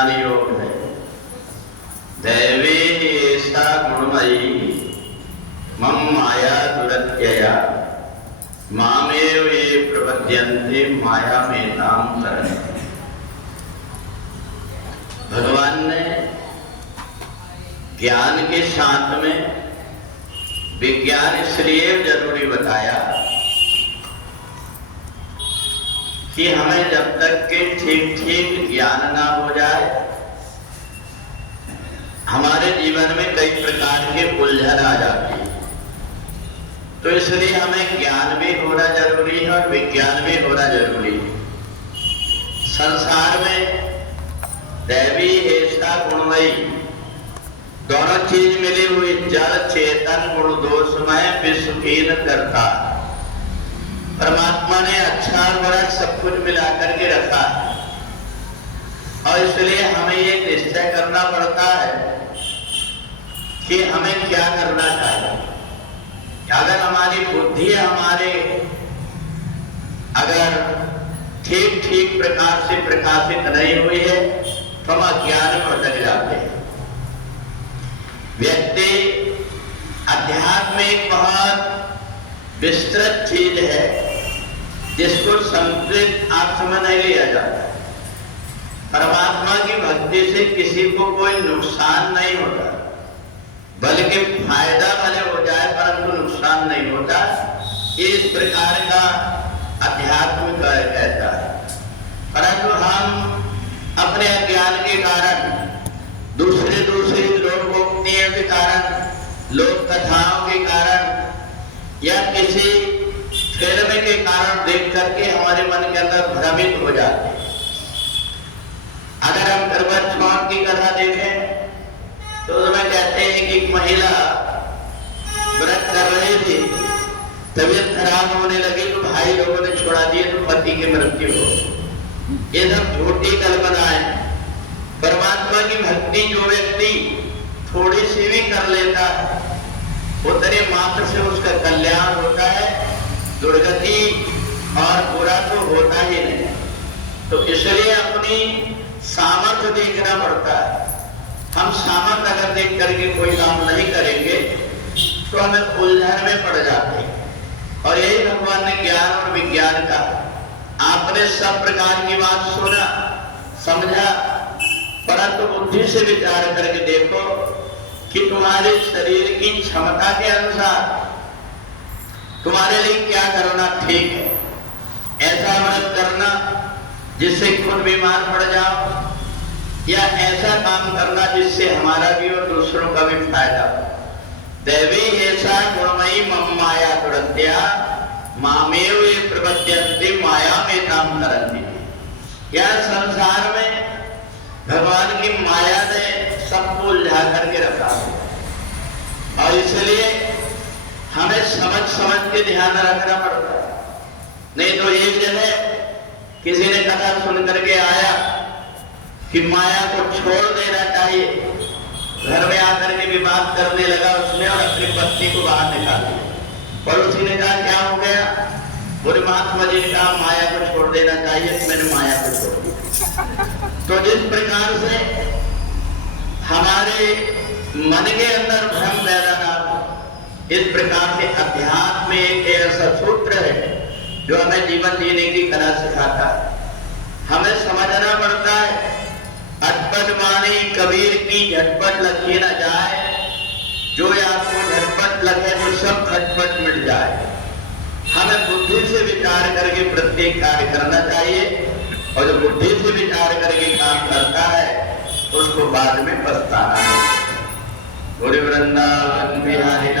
ज्ञान योग है। दैवी ऐसा गुणमयी मम माया दुरत्यया मामेव ये प्रपद्यन्ते माया में नाम करते। भगवान ने ज्ञान के साथ में विज्ञान इसलिए जरूरी बताया कि हमें जब तक के ठीक ठीक ज्ञान ना हो जाए हमारे जीवन में कई प्रकार के उलझन आ जाती है। तो इसलिए हमें ज्ञान भी होना जरूरी है और विज्ञान भी होना जरूरी है। संसार में दैवी ऐसा गुणमयी दोनों चीज मिली हुई, जड़ चेतन गुण दोषमय विश्वहीन करता। परमात्मा ने अच्छा और बुरा सब कुछ मिला करके रखा है और इसलिए हमें ये निश्चय करना पड़ता है कि हमें क्या करना चाहिए। अगर हमारी बुद्धि हमारे अगर ठीक ठीक प्रकार से प्रकाशित नहीं हुई है तो हम अज्ञान में भटक जाते हैं। व्यक्ति अध्यात्म एक बहुत विस्तृत चीज है जिसको संस्कृत अर्थ में नहीं लिया जाता। परमात्मा की भक्ति से किसी को कोई नुकसान नहीं होता, बल्कि फायदा भले हो जाए परंतु नुकसान नहीं होता। इस प्रकार का अध्यात्म कहता है। परंतु हम अपने अज्ञान के कारण दूसरे लोकोक्तियों के कारण, लोक कथाओं के कारण या किसी फिल्म के कारण देख करके हमारे मन के अंदर भ्रमित हो जाते हैं। अगर हम गर्भछोड़ की कथा देखें तो उसमें कहते हैं कि एक महिला व्रत कर रही थी, तबीयत खराब होने लगी तो भाई लोगों ने छोड़ा दिए तो पति की मृत्यु हो। ये सब झूठी कल्पना है। परमात्मा की भक्ति जो व्यक्ति थोड़ी सी भी कर लेता है उतने मात्र से उसका कल्याण होता है, दुर्गति और बुरा तो होता ही नहीं। तो इसलिए अपनी सामर्थ्य देखना पड़ता है। हम सामर्थ्य अगर देख करके कोई काम नहीं करेंगे तो हमें उलझन में पड़ जाते हैं। और यही भगवान ने ज्ञान और विज्ञान का, आपने सब प्रकार की बात सुना समझा, परंतु बुद्धि से विचार करके देखो कि तुम्हारे शरीर की क्षमता के अनुसार तुम्हारे लिए क्या करना ठीक है। ऐसा व्रत करना जिससे खुद बीमार पड़ जाओ या ऐसा काम करना जिससे हमारा भी और दूसरों का भी फायदा हो। दैवी ऐसा गुणमयी मम माया दुरत्या मामेव ये प्रपद्यन्ते माया में नाम करन्ति। यह संसार में भगवान की माया ने सबको उलझा करके रखा और इसलिए हमें समझ समझ के ध्यान रखना पड़ता है। नहीं तो एक जगह किसी ने कथा सुन करके आया कि माया को छोड़ देना चाहिए, घर में आकर के विवाद करने लगा उसने और अपनी पत्नी को बाहर निकाल दिया। पड़ोसी ने कहा क्या हो गया? बोले महात्मा जी ने कहा माया को छोड़ देना चाहिए, तो मैंने माया को छोड़ दिया। तो जिस प्रकार से हमारे मन के अंदर भ्रम पैदा ना हो, इस प्रकार से अध्यात्म एक ऐसा सूत्र है जो हमें जीवन जीने की कला सिखाता है। हमें समझना पड़ता है अटपट वाणी कबीर की झटपट लगी न जाए, जो आपको झटपट लगे तो सब खटपट मिट जाए। हमें बुद्धि से विचार करके प्रत्येक कार्य करना चाहिए और जो बुद्धि से विचार करके काम करता है उसको बाद में पछताना है। वृंदावन बिहारी